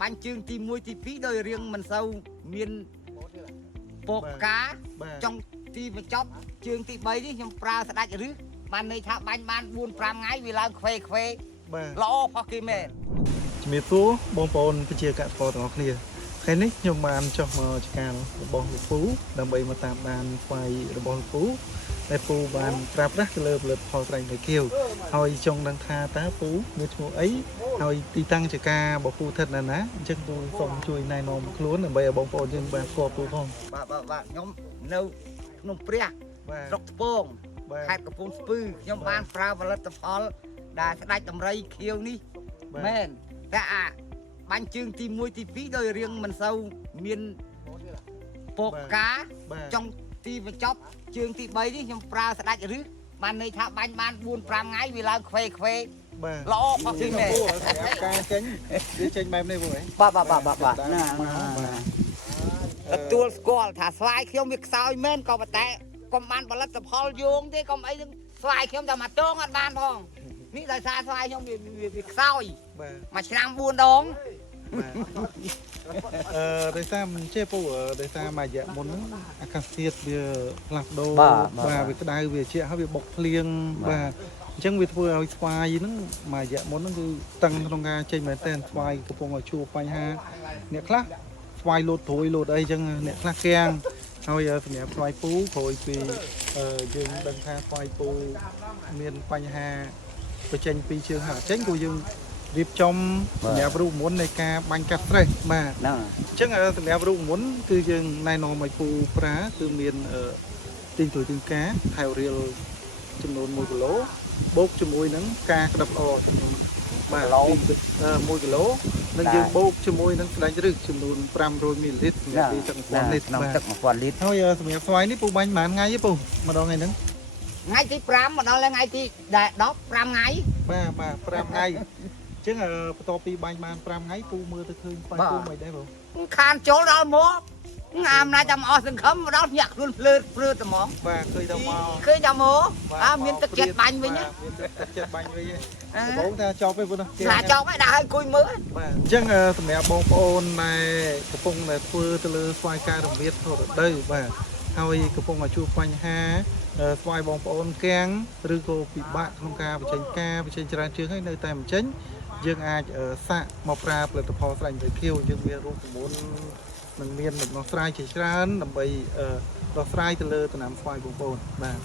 បាញ់ជើងទី1ទី2ដោយរៀងមិនសូវមានពកកាចុងទីបញ្ចប់ជើងទី3នេះខ្ញុំប្រើស្ដាច់ឬបានន័យថាបាញ់បាន4 5ថ្ងៃវាឡើងខ្វេល្អផុសគេមែនជំរាបសួរបងប្អូនប្រជាកសិករទាំងអស់គ្នាថ្ងៃនេះខ្ញុំបានចុះមកចការរបស់លោកពូដើម្បីមកតាមដានស្វាយរបស់លោកពូដែលពូបានប្រើប្រាស់ទៅលើផលិតផលស្រែងខៀវហើយចង់ដឹងថាតើពូមានឈ្មោះអីហើយទីតាំងចការរបស់ពូស្ថិតនៅណាអញ្ចឹងពូសូមជួយណែនាំខ្លួនដើម្បីឲ្យបងប្អូនយើងបានស្គាល់ពូផងបាទខ្ញុំនៅក្នុងព្រះស្រុកថ្ពងខេត្តកំពង់ស្ពឺខ្ញុំបានប្រើផលិតផលដែលស្ដាច់តម្រៃខៀវនេះមែនតែបាញ់ជើងទី1ទី2ដោយរៀងមិនសូវមានពកកាចុងទីបញ្ចប់ជើងទី3នេះខ្ញុំប្រើស្ដាច់ឬបានន័យថាបាញ់បាន4 5ថ្ងៃវាឡើងខ្វេល្អផុសគេមែនការចេញវាចេញបែបនេះពូហ៎បាទណាទទួលស្គាល់ថាស្វាយខ្ញុំវាខ្សោយមែនក៏ប៉ុន្តែកុំបានផលិតផលយោងទេកុំអីនឹងស្វាយខ្ញុំតែមកតងអត់បានផងនេះដោយសារស្វាយខ្ញុំវាខ្សោយមួយឆ្នាំ4ដងដោយសារមិនចេះពូដោយសារមួយរយៈមុនអាកាសធាតុវាផ្លាស់ប្ដូរបាទវាក្តៅវាជាហើយវាបុកភ្លៀងបាទអញ្ចឹងវាធ្វើឲ្យស្វាយហ្នឹងមួយរយៈមុនហ្នឹងគឺតឹងក្នុងការចេញមែនតើស្វាយកំពុងឲ្យជួបបញ្ហាអ្នកខ្លះស្វាយលោតត្រួយលោតអីអញ្ចឹងអ្នកខ្លះគាំងហើយសម្រាប់ស្វាយពូក្រោយពីយើងដឹងថាស្វាយពូមានបញ្ហាបញ្ចេញពីជើងហាក់ចេញក៏យើងរៀបចំសម្រាប់រូបមន្តនៃការបាញ់កាត់ stress បាទអញ្ចឹងសម្រាប់រូបមន្តគឺយើងណែនាំឲ្យពូប្រើគឺមានទីទួយទីកាថែវរៀលចំនួន1គីឡូបូកជាមួយនឹងការក្តាប់ល្អចំនួនបាទ1គីឡូនិងយើងបូកជាមួយនឹងស្ដាច់រឹសចំនួន500មីលីលីត្រសម្រាប់ទឹក1000លីត្រក្នុងទឹក1000លីត្រហើយសម្រាប់ស្វាយនេះពូបាញ់ប្រហែលថ្ងៃទេពូម្ដងថ្ងៃហ្នឹងថ្ងៃទី5មកដល់ថ្ងៃទី10 5ថ្ងៃបាទ5ថ្ងៃអញ្ចឹងបន្ទាប់ពីបាញ់បាន5ថ្ងៃពូមើលទៅឃើញស្វាយពូមិនដែរបងខានចូលដល់មកអាមណាចាំអស់សង្ឃឹមមកដល់ញាក់ខ្លួនភ្លើតត្មងបាទឃើញដល់មកមានទឹកចិត្តបាញ់វិញណាមានទឹកចិត្តបាញ់វិញបងថាចប់ទេបងណាថាចប់ហើយដាក់ឲ្យអង្គុយមើលបាទអញ្ចឹងសម្រាប់បងប្អូនដែលកំពុងតែធ្វើទៅលើស្វាយការរមៀតរដូវបាទហើយកំពុងតែជួបបញ្ហាស្វាយបងប្អូនគាំងឬក៏ពិបាកក្នុងការបញ្ចេញច្រើនជើងហើយនៅតែមិនចេញយើងអាចសាកមកប្រើផលិតផលស្រេងទៅខៀវយើងមានរូបមន្តនឹងមានដំណោះស្រាយជាច្រើនដើម្បីដោះស្រាយទៅលើដំណាំស្វាយបងប្អូនបាទ